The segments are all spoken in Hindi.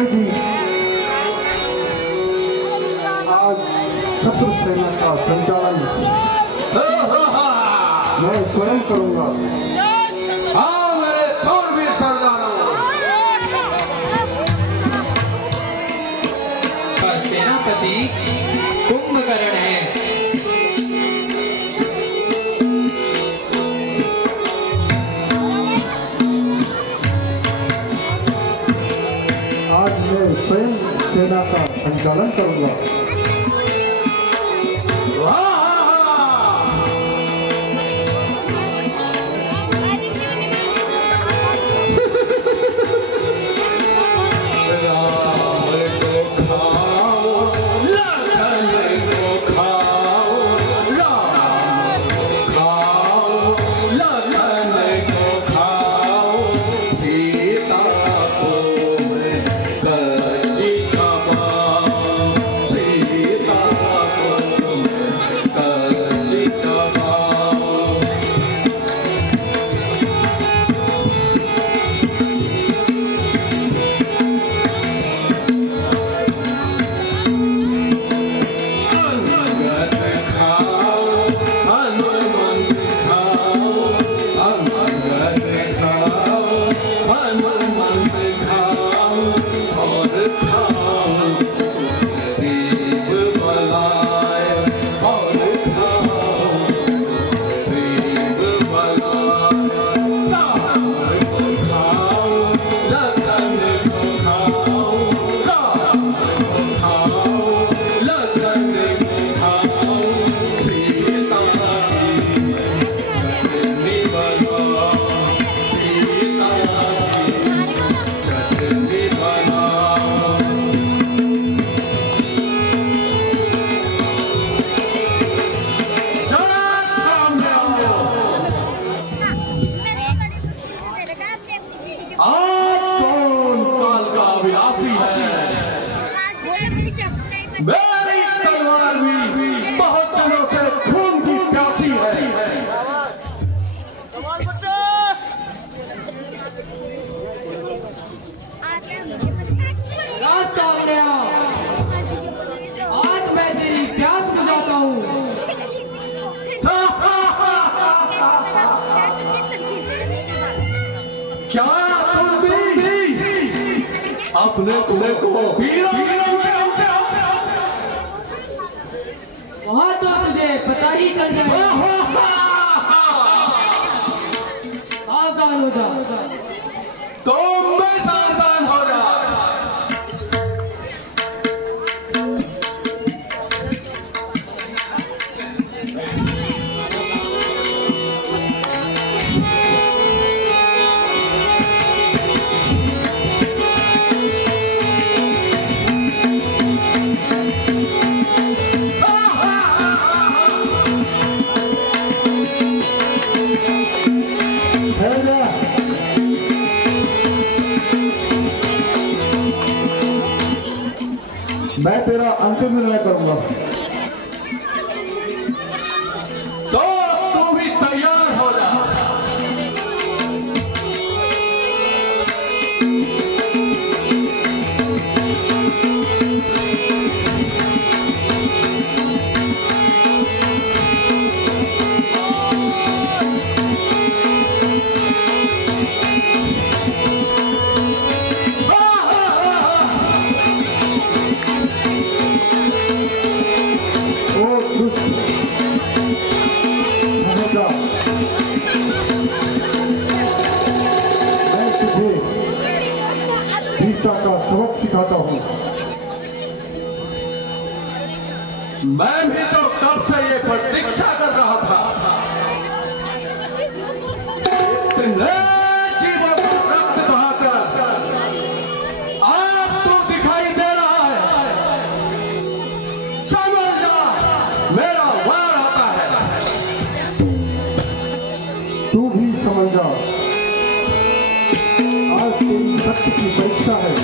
जी, आज शत्रु सेना का संचालन मैं स्वयं करूंगा। हाँ मेरे शूरवीर सरदारों, सेनापति कुंभकर्ण है। आज मैं स्वयं सेना का संचालन करूंगा। आज कौन काल का अभिलाषी है? मेरी तलवार भी बहुत दिनों से खून की प्यासी है। राज सामने आओ। आज मैं तेरी प्यास बुझाता हूँ। क्या तुम भी अपने को वीरों वहाँ तो तुझे पता ही चल जाए। सावधान हो जा। तुम भी सावधान हो जा। मैं तेरा अंतिम निर्णय करूंगा। तो तू भी तैयार हो जा। सिखाता हूँ। मैं भी तो कब से ये प्रतीक्षा कर रहा था। इतने जीवों का रक्त बहाकर अब तू दिखाई दे रहा है। समझ जा, मेरा वार आता है। तू भी समझ जा, आज तेरी शक्ति की परीक्षा है।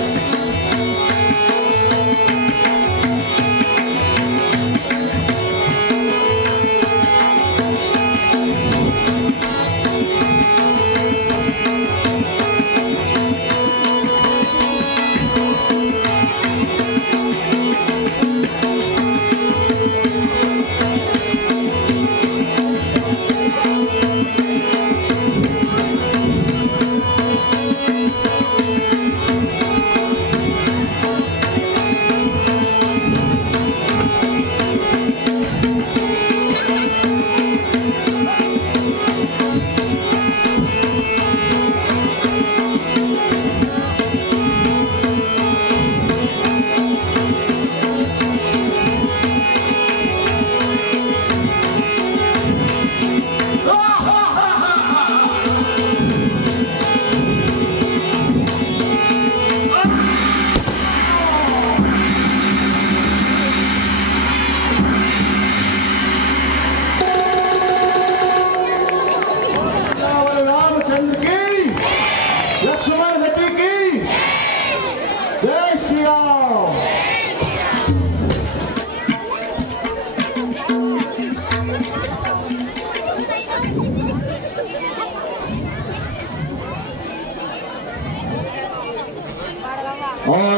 और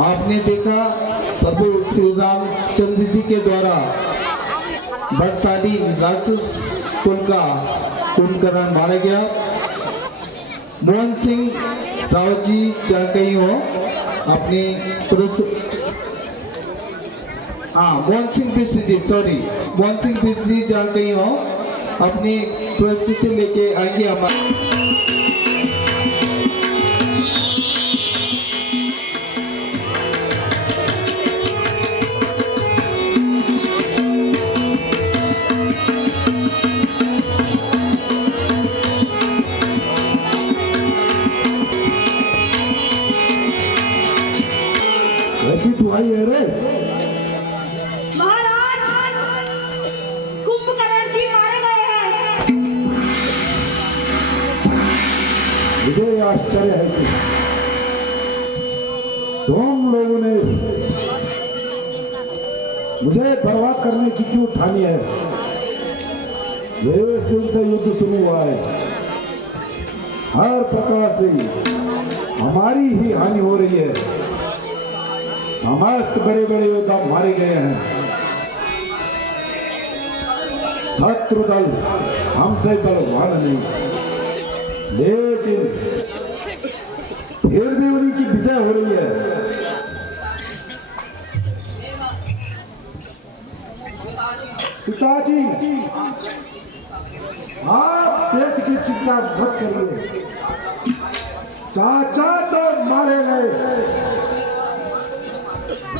आपने देखा प्रभु श्री रामचंद्र जी के द्वारा बलशाली राक्षस कुल का कुंभकर्ण मारा गया। मोहन सिंह रावत जी चाहे कहीं हो अपनी मोहन सिंह बिष्ट जी, सॉरी, मोहन सिंह बिष्ट जी जहाँ कहीं हो अपनी प्रस्तुति लेके आएंगे हमारे। ऐसी तू आई है रे? महाराज, कुंभकर्ण जी मारे गए हैं। मुझे ये आश्चर्य है कि तुम लोगों ने मुझे बर्बाद करने की क्यों ठानी है? जिस दिन से युद्ध शुरू हुआ है हर प्रकार से हमारी ही हानि हो रही है। समस्त बड़े बड़े योद्धा मारे गए हैं। शत्रु दल हमसे बलवान नहीं, लेकिन फिर भी उनकी विजय हो रही है। पिताजी, आप देश की चिंता मत करिए। चाचा तो मारे गए,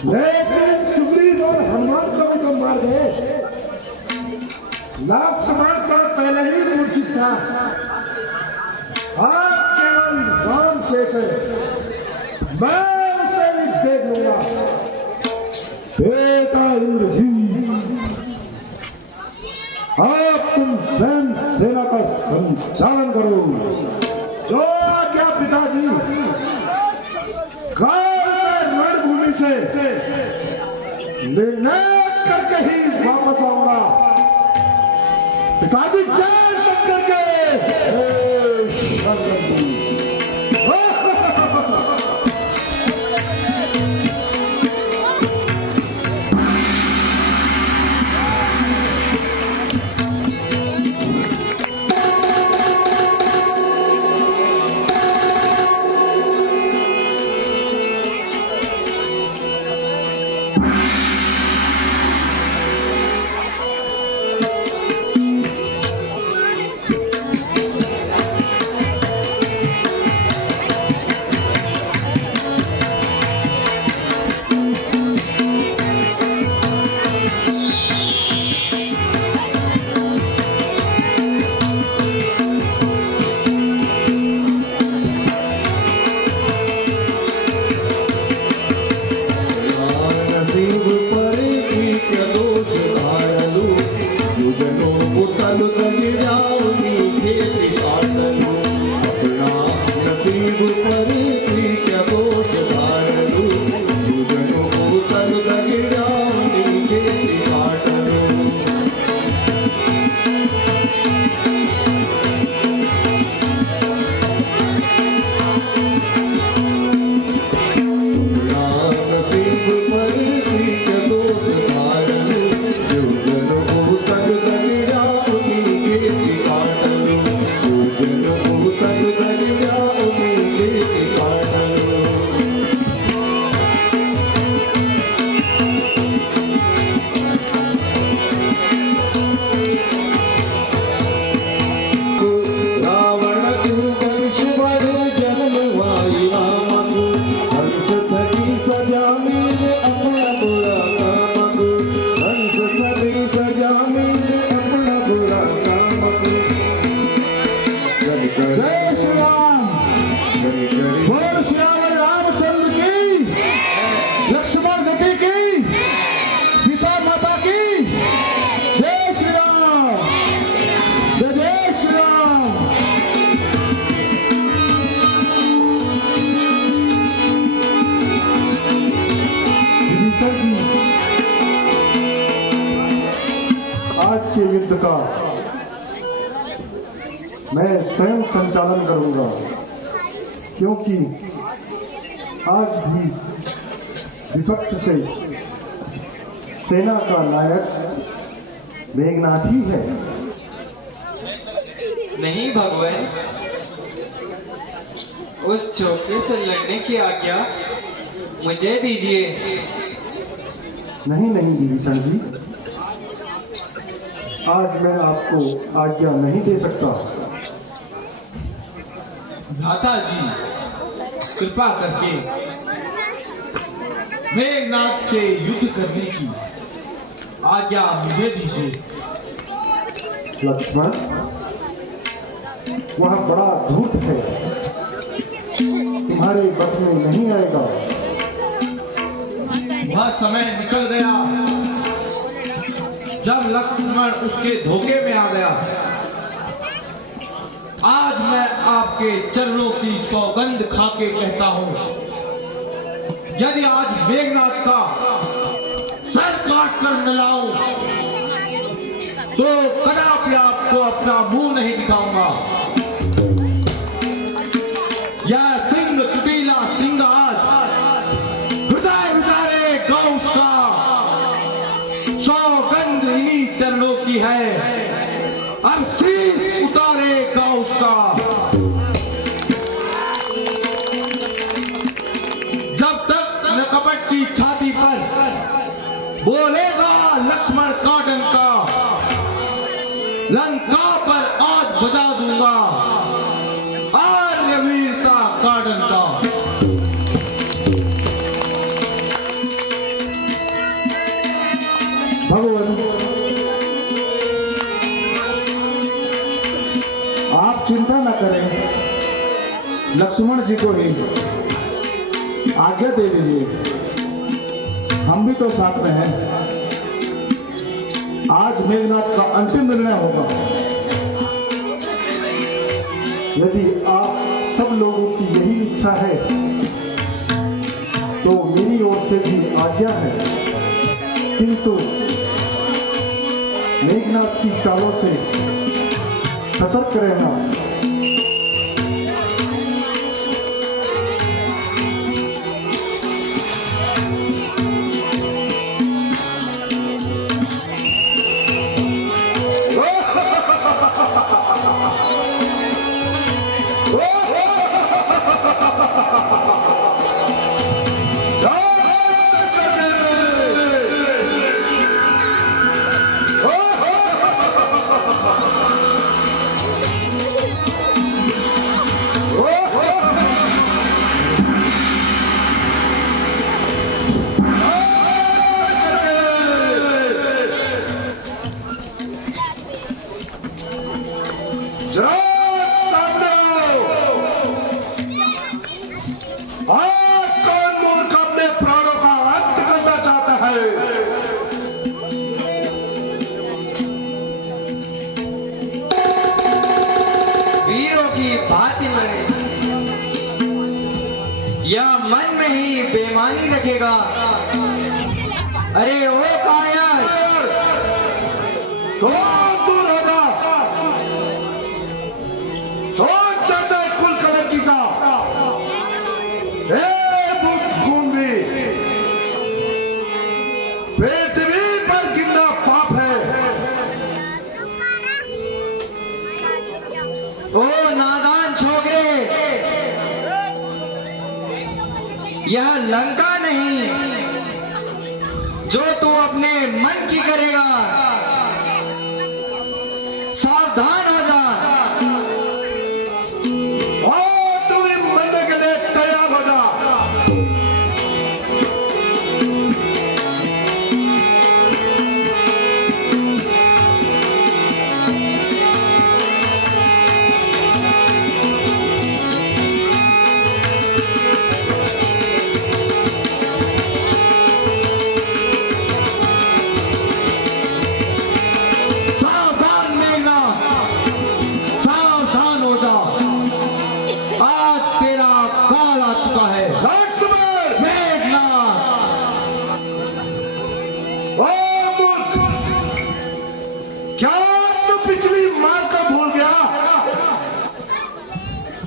लेकिन सुग्रीव और हनुमान को भी तो मार गए। लक्ष्मण तो पहले ही मूर्छित था। आप केवल राम शेष है, मैं उसे भी देख लूंगा। बेटा इंद्र जी, आप तुम स्वयं सेना का संचालन करो। जो आज्ञा पिताजी। रणभूमि से निर्णय करके ही वापस आऊंगा। पिताजी जय शंकर के। के युद्ध का मैं स्वयं संचालन करूंगा, क्योंकि आज भी विपक्ष से सेना का नायक मेघनाथ ही है। नहीं भगवान, उस चौके से लड़ने की आज्ञा मुझे दीजिए। नहीं नहीं विभीषण जी, आज मैं आपको आज्ञा नहीं दे सकता। भ्राता जी, कृपा करके मेघनाथ से युद्ध करने की आज्ञा मुझे दीजिए। लक्ष्मण, वह बड़ा धूर्त है, तुम्हारे बस में नहीं आएगा। वह समय निकल गया जब लक्ष्मण उसके धोखे में आ गया। आज मैं आपके चरणों की सौगंध खा के कहता हूं, यदि आज मेघनाथ का सर काट कर न लाऊं तो कदापि आपको अपना मुंह नहीं दिखाऊंगा। यह सिंह चुटीला सिंह आज हृदय विदारे गौ उसका, सौगंध इन्हीं चरणों की है, अब शीश उतारे गौ उसका। जब तक न कपट की छाती पर बोलेगा लक्ष्मण का डंका, लंका पर आज बजा दूंगा आर्य वीरता का डंका। भगवान, आप चिंता न करें, लक्ष्मण जी को ही आज्ञा दे दीजिए, हम भी तो साथ में हैं। आज मेघनाथ का अंतिम निर्णय होगा। यदि आप सब लोगों की यही इच्छा है तो मेरी ओर से भी आज्ञा है, किंतु मेघनाथ की चालों से सतर्क रहना। आज कौन मूर्ख अपने प्राणों का अंत करना चाहता है? वीरों की बात ही माने, या मन में ही बेईमानी रखेगा। अरे ओ कायर, कौन दूर होगा? सोच जैसे कुल कलंकी का, पृथ्वी पर गिरना पाप है। ओ नादान छोकरे, यह लंका नहीं जो तू अपने मन की करेगा। सावधान हो जा और तू भी मरने के लिए तैयार हो जा।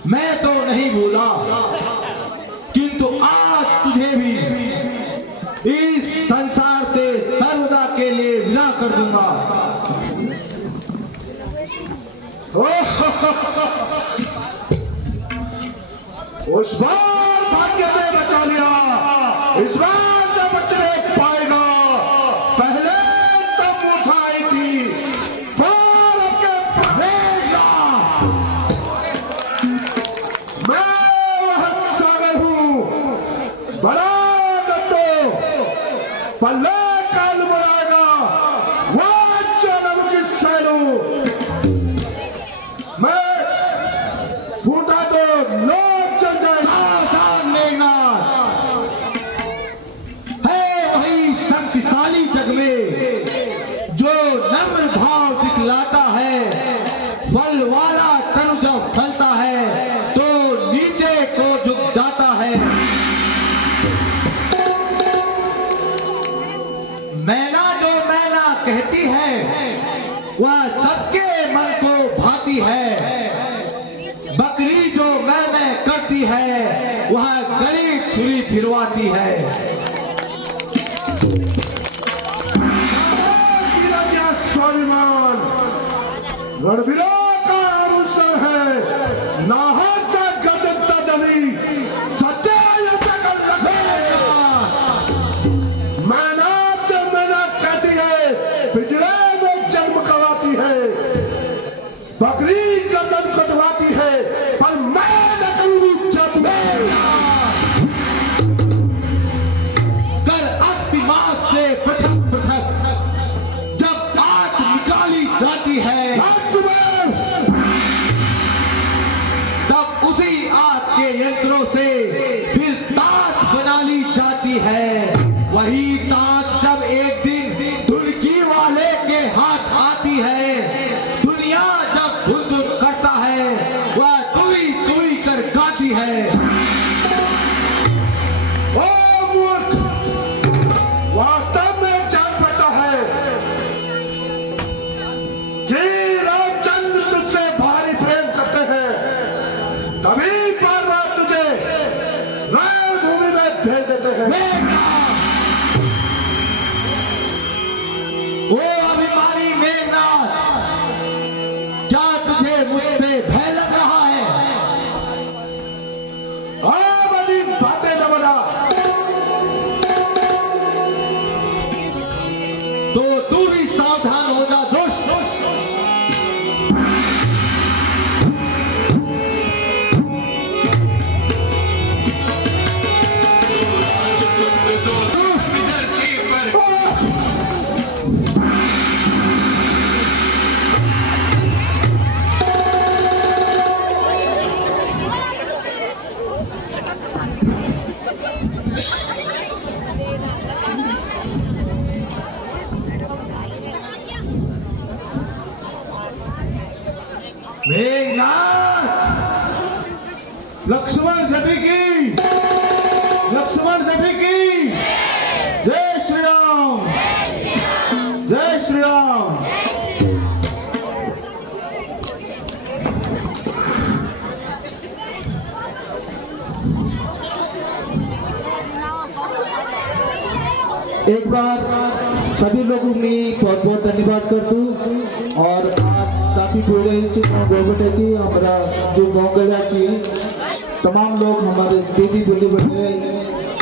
मैं तो नहीं भूला, किंतु आज उस बार भाग्य ने बचा लिया, इस बार जो बचने पाएगा। पहले तब उठाई थी पर अब के पड़ेगा। मैं वह सागर हूं, बड़ा तो पल्ले काल बनाएगा वह जन्म की सैलू। मैं फूटा तो लोग चल जाए। सावधान मेघनाथ, है वही शक्तिशाली जग में जो नम्र भाव दिखलाता है। फल वाला तनु जब फलता है तो नीचे को झुक जाता है। मैना जो मैना कहती है वह सबके मन को भाती है। बकरी जो मैं करती है वह गली छुरी फिरवाती है। राजा स्वाभिमान रणबीरों का आभूषण है। नाहचा गजंता जली सच्चे जगत रखेगा। मैना कहती है पिंजरे में जन्म करवाती है। बकरी गर्दन कटवाती है पर मैं नकली भी जब कर अस्थि मांस से पृथक पृथक जब आग निकाली जाती है तब उसी आग के यंत्रों से फिर ताक बना ली जाती है। वही ताक जब एक दिन ढुलकी वाले के हाथ आती है, दुनिया जब धुल धुल करता है वह तुई तुई कर गाती है। ओ मूर्ख, वास्तव में जान पड़ता है कि रामचंद्र तुझसे भारी प्रेम करते हैं, तभी बार बार तुझे रण भूमि में भेज देते हैं। ओ अभिमानी मेघनाथ, क्या तुझे मुझसे भय लग रहा है? बड़ी बातें न बना। तो तू भी सावधान हो जा दुष्ट। मेघनाथ, लक्ष्मण जदी की, लक्ष्मण जदी की। जय श्री राम, जय श्री राम। एक बार सभी लोगों में बहुत बहुत धन्यवाद कर दूं। और आज काफी भीड़ गोबटे की हमारा जो गाँव गया तमाम लोग हमारे दीदी बोली बटे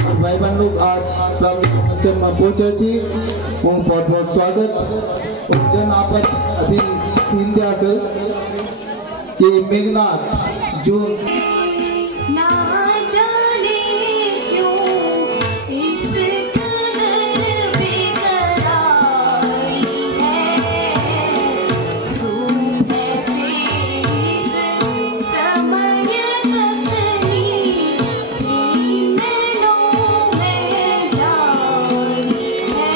और भाई बहन लोग आज प्राप्त मंचन में पहुंचे छी। वो बहुत बहुत स्वागत। और जन आप अभी सीन दिया कर कि मेघनाथ जो ना जाने क्यों इस कदर बेकरारी है। सुबह से समय तकनी इन नैनों में जारी है।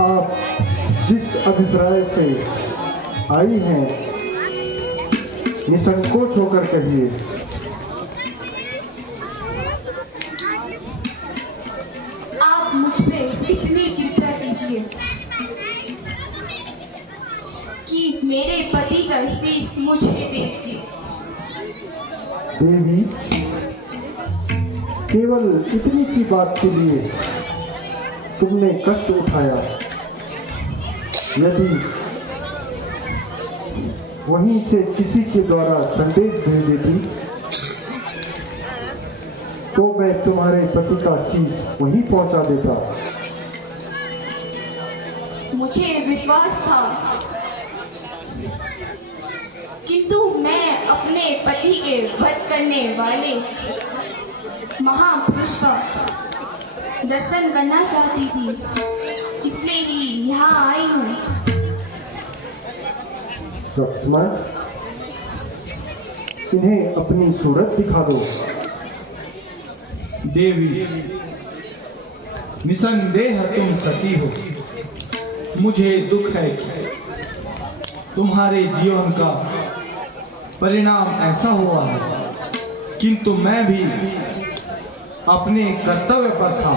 आप जिस अभिप्राय से आई हैं निसंकोच होकर कहिए। आप मुझ पे इतनी कृपा कीजिए कि मेरे पति का शीश मुझे दीजिए। देवी, केवल इतनी सी बात के लिए तुमने कष्ट उठाया। यदि वहीं से किसी के द्वारा संदेश भेज देती तो मैं तुम्हारे पति का शीश वहीं पहुंचा देता। मुझे विश्वास था, किंतु मैं अपने पति के वध करने वाले महापुरुष का दर्शन करना चाहती थी, इसलिए ही यहाँ आई हूँ। लक्ष्मण, इन्हें अपनी सूरत दिखा दो। देवी, निसंदेह तुम सती हो। मुझे दुख है कि तुम्हारे जीवन का परिणाम ऐसा हुआ है, किंतु मैं भी अपने कर्तव्य पर था।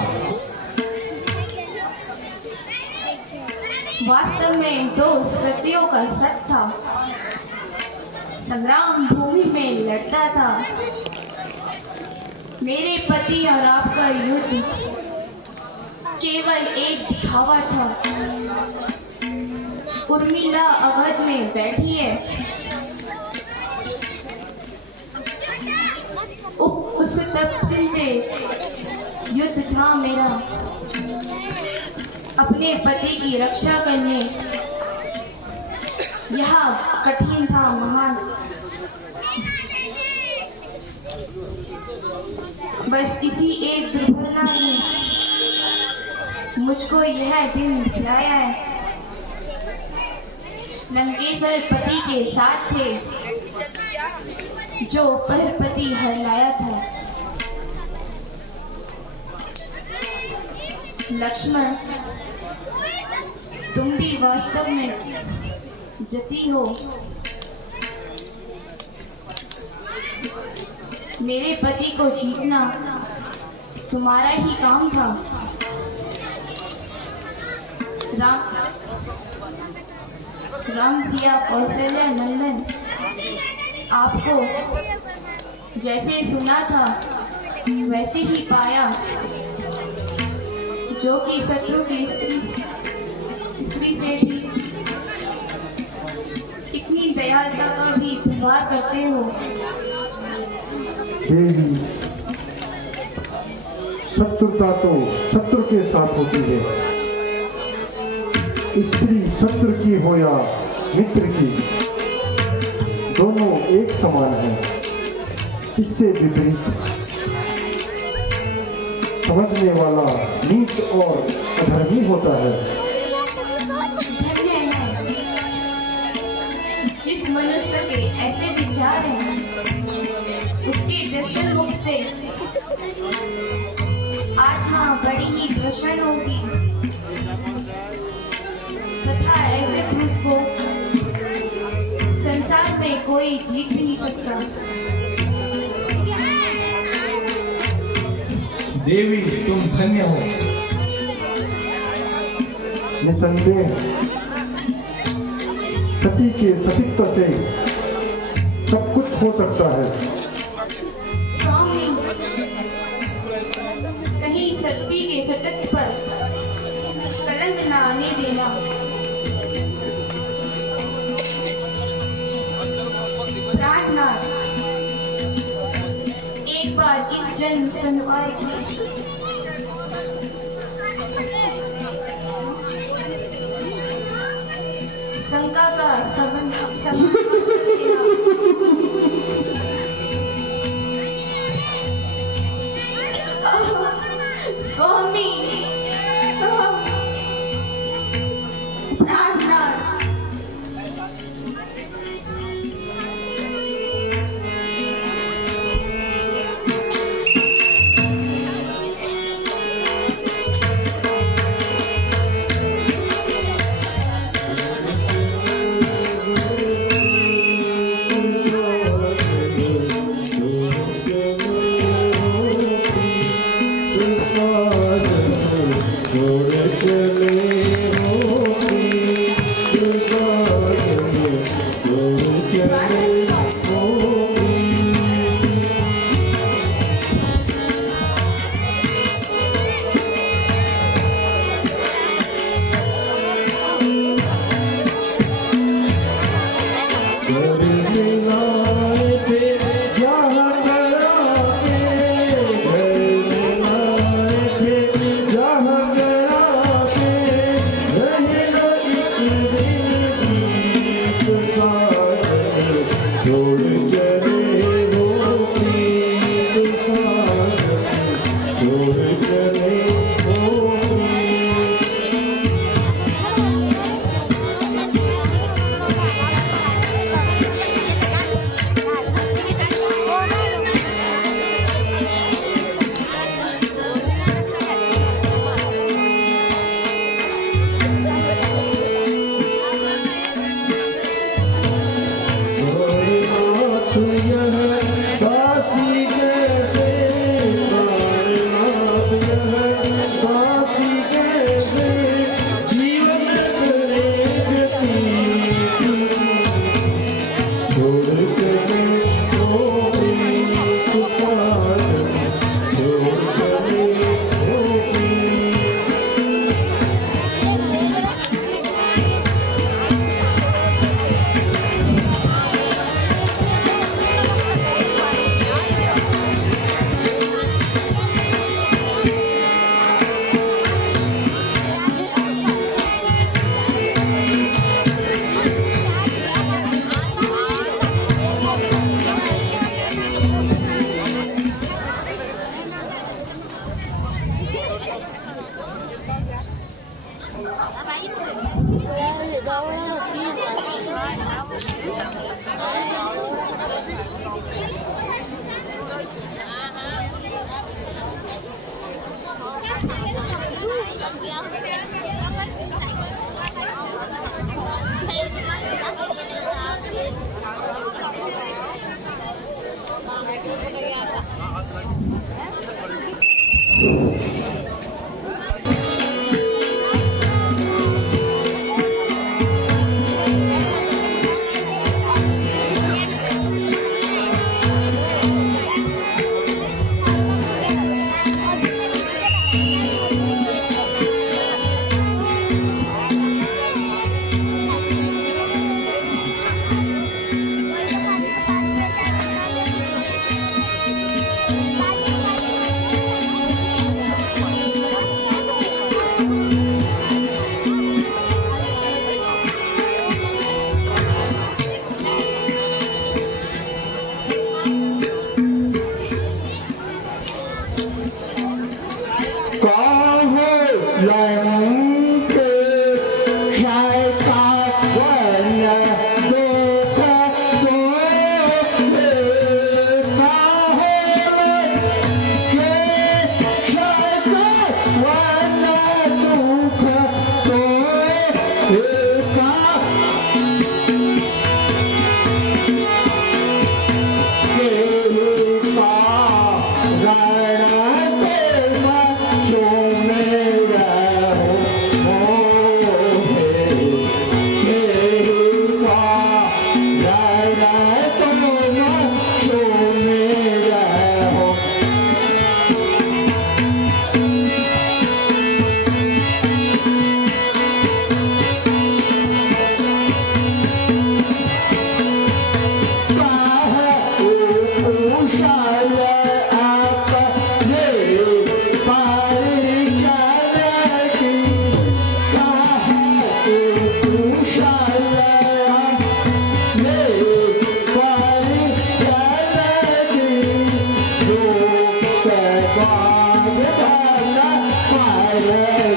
वास्तव में दो सतियों का सत था, संग्राम भूमि में लड़ता था। मेरे पति और आपका युद्ध केवल एक दिखावा था। उर्मिला अवध में बैठी है, उस तपस्या से युद्ध था मेरा, अपने पति की रक्षा करने। यह कठिन था महान। बस इसी एक दुर्घटना ने मुझको यह दिन दिखलाया है। लंकेश्वर पति के साथ थे, जो पति हरलाया था। लक्ष्मण, तुम भी वास्तव में जती हो। मेरे पति को जीतना तुम्हारा ही काम था। राम सिया कौशल्या नंदन, आपको जैसे सुना था वैसे ही पाया, जो कि शत्रु की स्त्री से भी इतनी दयालुता का भी व्यवहार करते हो। देवी, शत्रुता तो शत्रु के साथ होती है। स्त्री शत्रु की हो या मित्र की, दोनों एक समान हैं। इससे विपरीत समझने वाला नीच और अधर्मी होता है। धन्य है जिस मनुष्य के ऐसे विचार हैं, उसके दर्शन मुख से आत्मा बड़ी ही प्रसन्न होगी, तथा ऐसे पुरुष को संसार में कोई जीत भी नहीं सकता। देवी, तुम धन्य हो। निसंदेह सती के सतीत्व से सब कुछ हो सकता है। स्वामी, कहीं सती के सतत पर पसंद न आने देना। प्राणनाथ, एक बार इस जन्म सनवाए की शंका का समाधान कर देना। स्वामी, प्राणनाथ,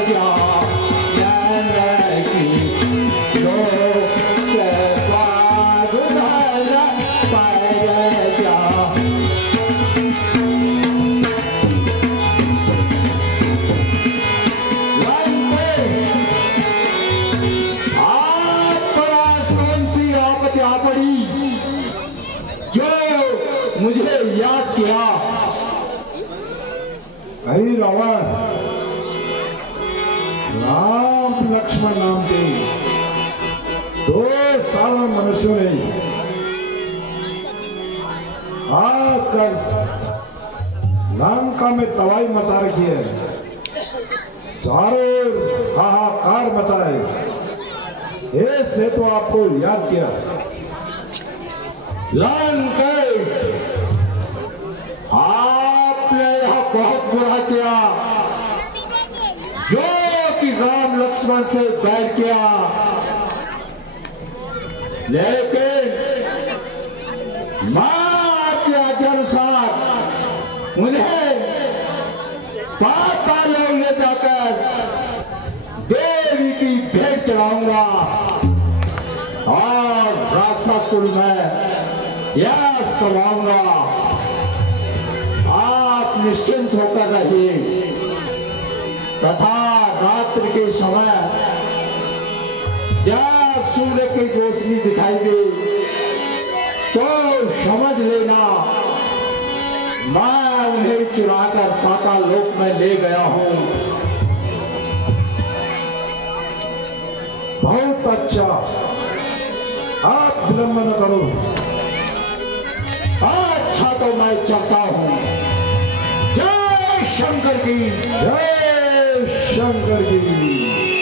जा की लोग के द्वार धर पर जा जो मुझे याद किया। अरे रावण, राम लक्ष्मण नाम के दो साधारण मनुष्यों ने आकर लंका में तबाही मचा रखी है, चारों हाहाकार मचाए। ऐसे तो आपको याद किया। लंकेश, आपने यह बहुत बुरा किया जो कि राम लक्ष्मण से बैर किया, लेकिन मैं आपके आज्ञानुसार उन्हें पातालोक ले जाकर देवी की भेंट चढ़ाऊंगा और राक्षसकुल में यश करवाऊंगा। आप निश्चिंत होकर रहिए तथा रात्रि के समय जब सूर्य की रोशनी दिखाई दे तो समझ लेना मैं उन्हें चुराकर पाताल लोक में ले गया हूं। बहुत अच्छा, आप विलंब न करो। अच्छा तो मैं चलता हूं। जय शंकर की जय शंकर की।